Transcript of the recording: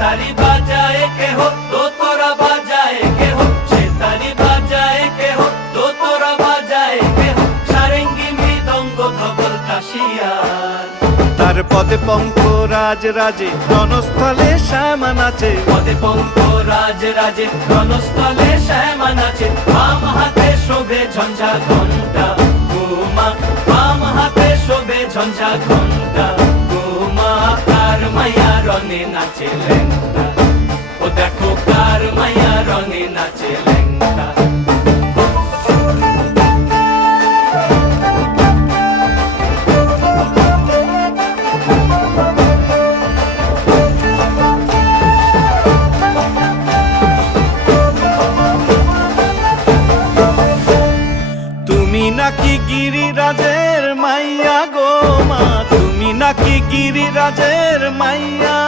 তারি বাজায় কেহ, দোতরা বাজায় কেহ, সে তারি বাজায় কেহ, দোতরা বাজায় কেহ, সারেঙ্গি মৃদঙ্গ ধবল কাশিয়ার। তার পদে পঙ্ক রাজ রাজে, রণস্থলে শ্যামা নাচে। পদে পঙ্ক রাজ রাজে, রণস্থলে শ্যামা নাচে। বাম হাতে শোভে ঝঞ্ঝা ঘণ্টা ঘুমা, বাম হাতে শোভে ঝঞ্ঝা ঘণ্টা ঘুমা। কার মাইয়া রঙে নাচে ল্যাংটা, ও দেখো কার মাইয়া রঙে নাচে ল্যাংটা। তুমি নাকি গিরিরাজের মাইয়া গো মা, তুমি নাকি গিরিরাজের মাইয়া।